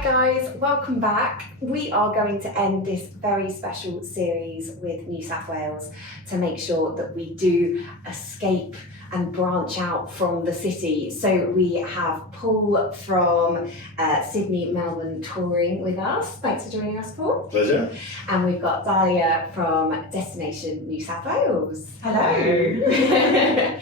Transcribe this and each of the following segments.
Hi guys, welcome back. We are going to end this very special series with New South Wales to make sure that we do escape and branch out from the city. So we have Paul from Sydney, Melbourne touring with us. Thanks for joining us, Paul. Pleasure. And we've got Dahlia from Destination New South Wales. Hello.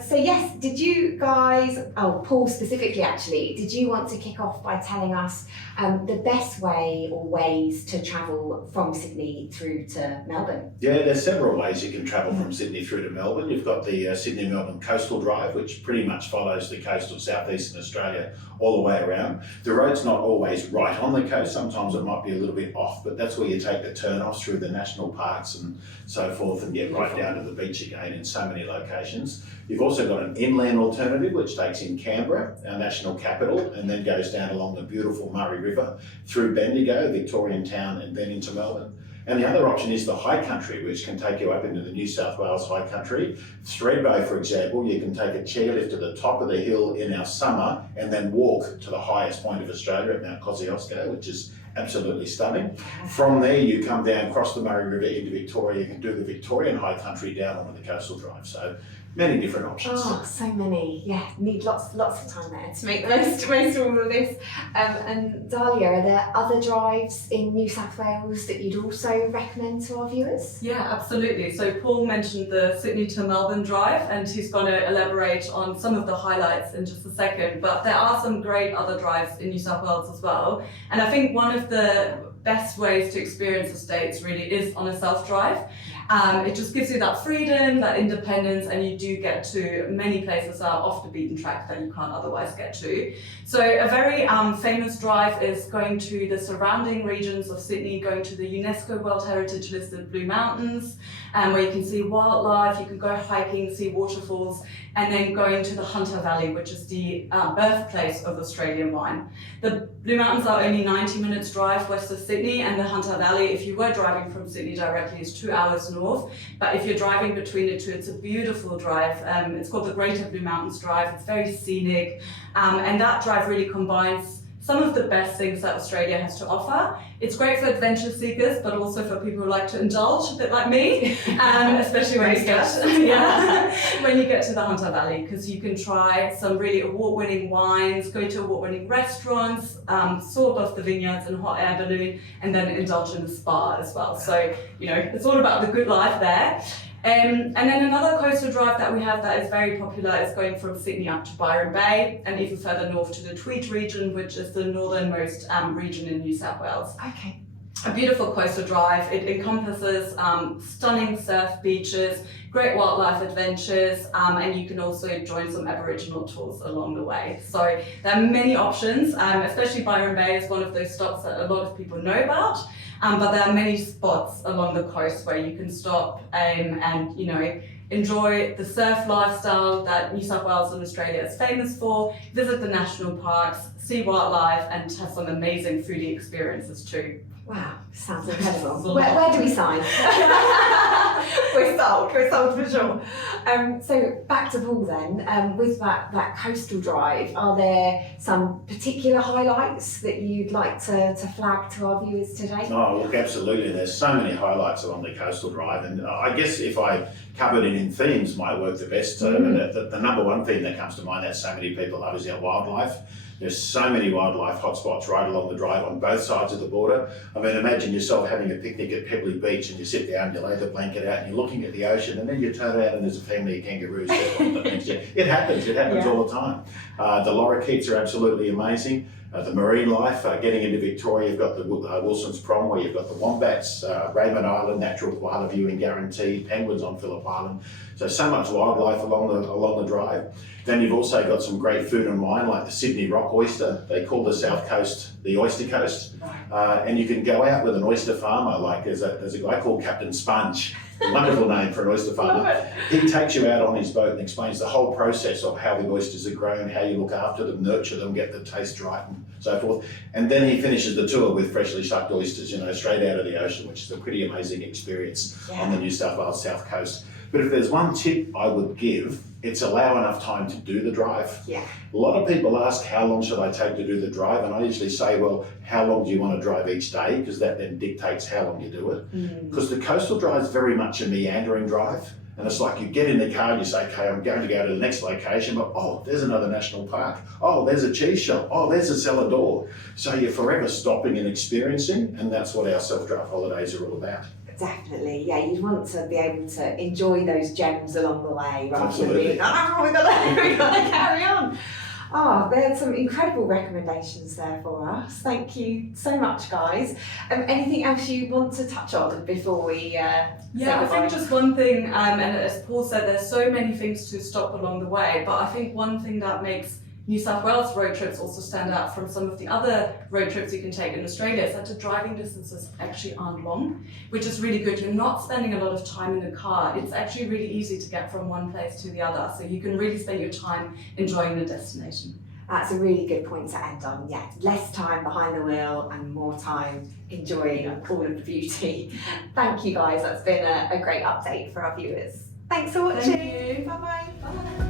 So yes, did you guys, Paul specifically actually, did you want to kick off by telling us the best way or ways to travel from Sydney through to Melbourne? Yeah, there's several ways you can travel from Sydney through to Melbourne. You've got the Sydney-Melbourne Coastal Drive, which pretty much follows the coast of southeastern Australia all the way around. The road's not always right on the coast, sometimes it might be a little bit off, but that's where you take the turn-offs through the national parks and so forth and get right down to the beach again in so many locations. You've also got an inland alternative which takes in Canberra, our national capital, and then goes down along the beautiful Murray River through Bendigo, Victorian town, and then into Melbourne. And the other option is the high country, which can take you up into the New South Wales high country. Thredbo, for example, you can take a chairlift to the top of the hill in our summer and then walk to the highest point of Australia at Mount Kosciuszko, which is absolutely stunning. From there, you come down, across the Murray River into Victoria. You can do the Victorian high country down onto the coastal drive. So many different options. Oh, so many. Yeah, need lots of time there to make the most of all of this. And Dahlia, are there other drives in New South Wales that you'd also recommend to our viewers? Yeah, absolutely. So Paul mentioned the Sydney to Melbourne drive, and he's going to elaborate on some of the highlights in just a second. But there are some great other drives in New South Wales as well. And I think one of the best ways to experience the States really is on a self-drive. It just gives you that freedom, that independence, and you do get to many places that are off the beaten track that you can't otherwise get to. So a very famous drive is going to the surrounding regions of Sydney, going to the UNESCO World Heritage listed Blue Mountains, where you can see wildlife, you can go hiking, see waterfalls, and then going to the Hunter Valley, which is the birthplace of Australian wine. The Blue Mountains are only 90 minutes drive west of Sydney, and the Hunter Valley, if you were driving from Sydney directly, is 2 hours north. But if you're driving between the two, it's a beautiful drive. It's called the Greater Blue Mountains Drive. It's very scenic, and that drive really combines some of the best things that Australia has to offer. It's great for adventure seekers, but also for people who like to indulge, a bit like me, especially when you get to the Hunter Valley, because you can try some really award-winning wines, go to award-winning restaurants, soar above the vineyards in a hot air balloon, and then indulge in the spa as well. So, it's all about the good life there. And then another coastal drive that we have that is very popular is going from Sydney up to Byron Bay and even further north to the Tweed region, which is the northernmost region in New South Wales. Okay. A beautiful coastal drive. It encompasses stunning surf beaches, great wildlife adventures, and you can also join some Aboriginal tours along the way. So there are many options, especially Byron Bay is one of those stops that a lot of people know about. But there are many spots along the coast where you can stop and enjoy the surf lifestyle that New South Wales and Australia is famous for, visit the national parks, see wildlife, and have some amazing foodie experiences too. Wow, sounds incredible. Where do we sign? We're sold for sure. So back to Paul then, with that coastal drive, are there some particular highlights that you'd like to flag to our viewers today? Oh, look, absolutely. There's so many highlights along the coastal drive, and I guess if I covered it in themes might work the best. The number one theme that comes to mind that so many people love is our wildlife. There's so many wildlife hotspots right along the drive on both sides of the border. I mean, imagine yourself having a picnic at Pebbly Beach and you sit down, you lay the blanket out and you're looking at the ocean, and then you turn out and there's a family of kangaroos there on the beach. It happens all the time. The lorikeets are absolutely amazing. The marine life, getting into Victoria, you've got the Wilson's Prom, where you've got the wombats, Raymond Island, natural koala viewing guaranteed, penguins on Phillip Island. So much wildlife along the drive. Then you've also got some great food and wine, like the Sydney Rock Oyster. They call the South Coast the Oyster Coast. And you can go out with an oyster farmer, like there's a guy called Captain Sponge. Wonderful name for an oyster farmer. He takes you out on his boat and explains the whole process of how the oysters are grown, how you look after them, nurture them, get the taste right, and so forth. And then he finishes the tour with freshly shucked oysters, straight out of the ocean, which is a pretty amazing experience on the New South Wales South Coast. But if there's one tip I would give, it's allow enough time to do the drive. Yeah. A lot of people ask, how long should I take to do the drive? And I usually say, well, how long do you want to drive each day? Because that then dictates how long you do it. Because the coastal drive is very much a meandering drive. And it's like you get in the car and you say, okay, I'm going to go to the next location, but oh, there's another national park. Oh, there's a cheese shop. Oh, there's a cellar door. So you're forever stopping and experiencing, and that's what our self-drive holidays are all about. Definitely, yeah. You'd want to be able to enjoy those gems along the way rather Absolutely. than being, oh, we gotta carry on. Oh, there's some incredible recommendations there for us. Thank you so much, guys. Anything else you want to touch on before we Yeah, I think just one thing, and as Paul said, there's so many things to stop along the way, but I think one thing that makes New South Wales road trips also stand out from some of the other road trips you can take in Australia is that the driving distances actually aren't long, which is really good. You're not spending a lot of time in the car. It's actually really easy to get from one place to the other, so you can really spend your time enjoying the destination. That's a really good point to end on. Yeah, less time behind the wheel and more time enjoying all of the beauty. Thank you, guys. That's been a great update for our viewers. Thanks for watching. Thank you. Bye-bye. Bye.